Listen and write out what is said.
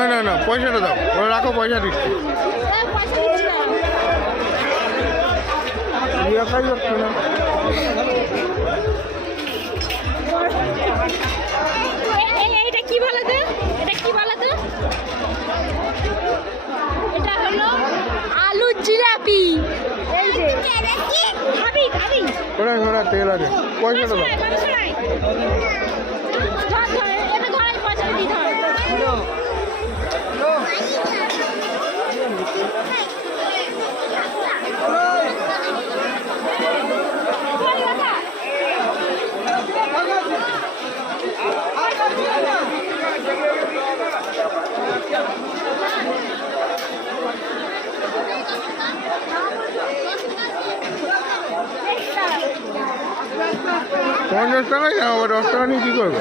না না না, পয়সাটা দাও, ওরা রাখো, পয়সা দিচ্ছি। একাই যাচ্ছে না। এটা কি বলো তো, এটা কি বলো তো, এটা হলো আলুর জিলাপি। এই যে খাবি খাবি, ওরা ওরা তেল আছে, পয়সাটা দাও। পঞ্চাশ টাকায় যাবো, 10 টাকা নিয়ে কী করবো?